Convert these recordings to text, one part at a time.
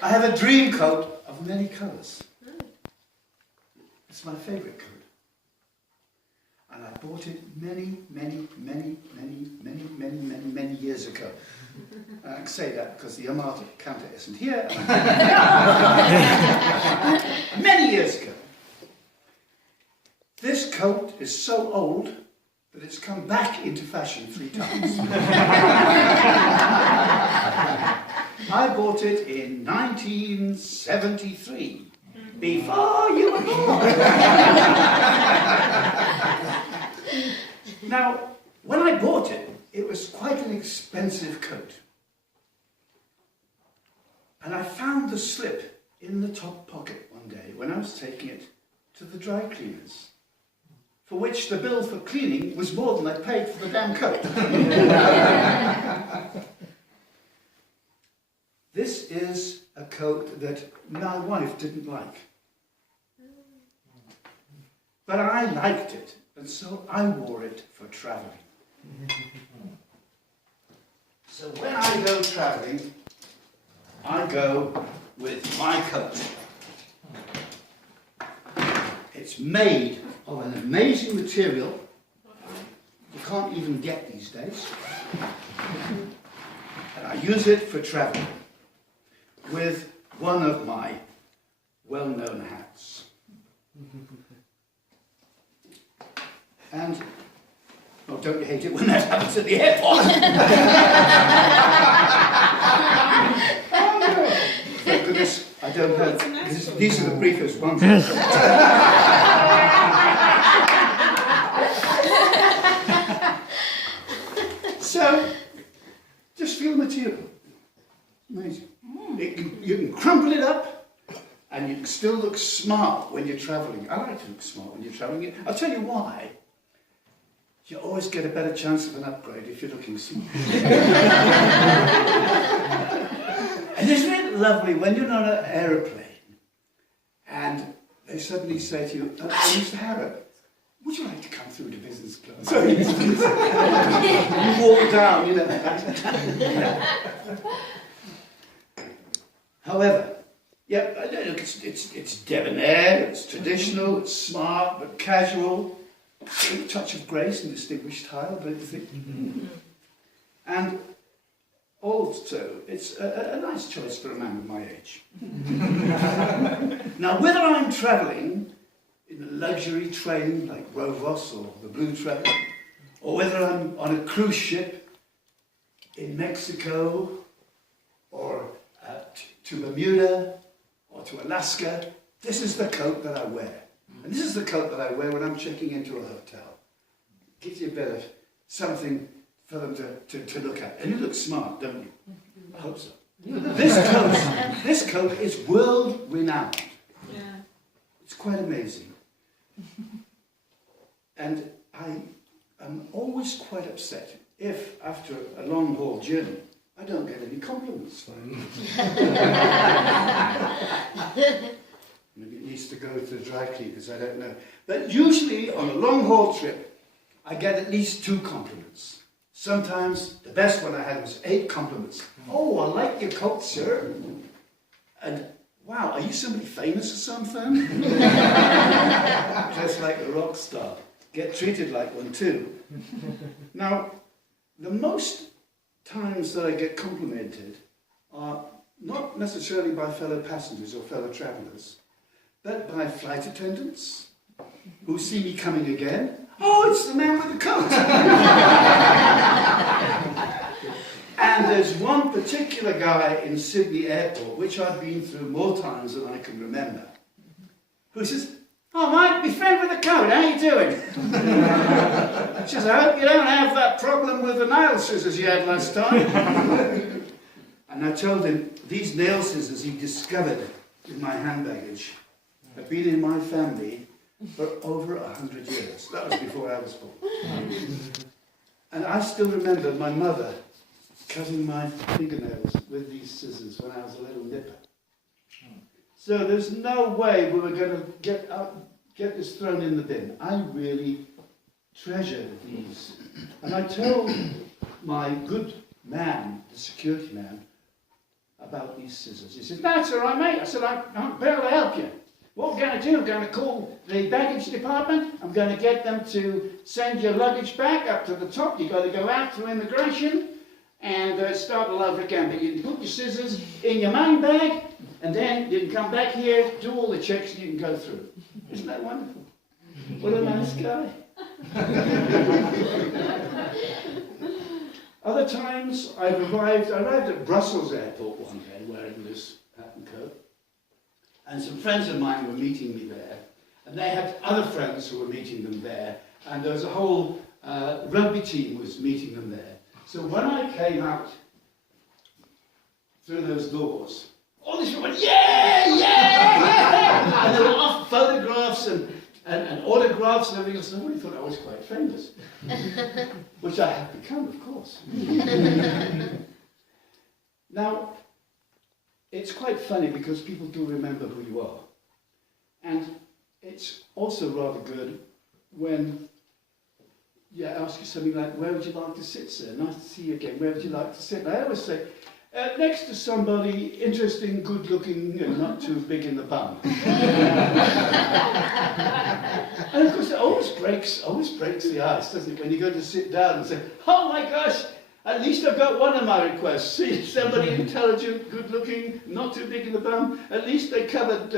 I have a dream coat of many colours. It's my favourite coat. And I bought it many years ago. And I can say that because the Yamato counter isn't here. Many years ago. This coat is so old that it's come back into fashion 3 times. I bought it in 1973, before you were born. Now, when I bought it, it was quite an expensive coat. And I found the slip in the top pocket one day when I was taking it to the dry cleaners, for which the bill for cleaning was more than I paid for the damn coat. This is a coat that my wife didn't like. But I liked it, and so I wore it for travelling. So when I go travelling, I go with my coat. It's made of an amazing material you can't even get these days. And I use it for travelling with one of my well-known hats. And, oh, don't you hate it when that happens at the airport? Oh, no. Thank goodness I don't have, these are the briefest ones. So, just feel the material. Amazing. You can crumple it up, and you can still look smart when you're travelling. I like to look smart when you're travelling. I'll tell you why. You always get a better chance of an upgrade if you're looking smart. And isn't it lovely when you're on an aeroplane and they suddenly say to you, Mr. Harrop, would you like to come through to business class? So you walk down, you know. However, yeah, look, it's debonair, it's traditional, it's smart, but casual. A touch of grace and distinguished style, don't you think? And also, it's a nice choice for a man of my age. Now, whether I'm travelling in a luxury train like Rovos or the Blue Train, or whether I'm on a cruise ship in Mexico, or to Bermuda, or to Alaska, this is the coat that I wear. And this is the coat that I wear when I'm checking into a hotel. It gives you a bit of something for them to look at. And you look smart, don't you? I hope so. This coat is world renowned. Yeah. It's quite amazing. And I am always quite upset if, after a long haul journey, I don't get any compliments for it. Maybe it needs to go to the dry cleaners, I don't know. But usually on a long haul trip, I get at least 2 compliments. Sometimes the best one I had was 8 compliments. Oh, I like your coat, sir. And wow, are you somebody famous or something? Just like a rock star. Get treated like one too. Now, the most times that I get complimented are not necessarily by fellow passengers or fellow travellers, but by flight attendants who see me coming again. Oh, it's the man with the coat! And there's one particular guy in Sydney Airport, which I've been through more times than I can remember, who says, oh, mate, my friend with the coat, how you doing? She says, I hope you don't have that problem with the nail scissors you had last time. And I told him, these nail scissors he discovered in my hand baggage have been in my family for over 100 years. That was before I was born. And I still remember my mother cutting my fingernails with these scissors when I was a little nipper. So there's no way we were going to get this thrown in the bin. I really treasure these. And I told my good man, the security man, about these scissors. He says, "That's all right, mate." I said, "I'm able to help you. What we're going to do, I'm going to call the baggage department. I'm going to get them to send your luggage back up to the top. You've got to go out through immigration and start all over again. But you can put your scissors in your main bag, and then you can come back here, do all the checks, and you can go through." Isn't that wonderful? What a nice guy. Other times, I arrived at Brussels airport one day wearing this hat and coat, and some friends of mine were meeting me there, and they had other friends who were meeting them there, and there was a whole rugby team was meeting them there. So when I came out through those doors, all these people went, "Yeah, yeah, yeah!" And they were off photographs and autographs and everything else, and everybody thought I was quite famous. Which I have become, of course. Now, it's quite funny because people do remember who you are. And it's also rather good when you ask you something like, "Where would you like to sit, sir? Nice to see you again. Where would you like to sit?" And I always say, "Next to somebody interesting, good-looking, and not too big in the bum." And of course, it always breaks the ice, doesn't it? When you go to sit down and say, "Oh my gosh, at least I've got one of my requests. See, somebody intelligent, good-looking, not too big in the bum. At least they covered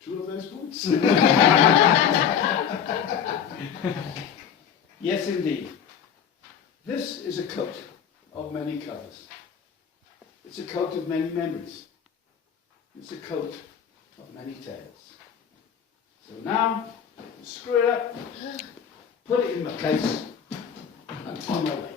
2 of those points." Yes, indeed. This is a coat of many colours. It's a coat of many memories. It's a coat of many tales. So now, screw it up, put it in my case, and on my way.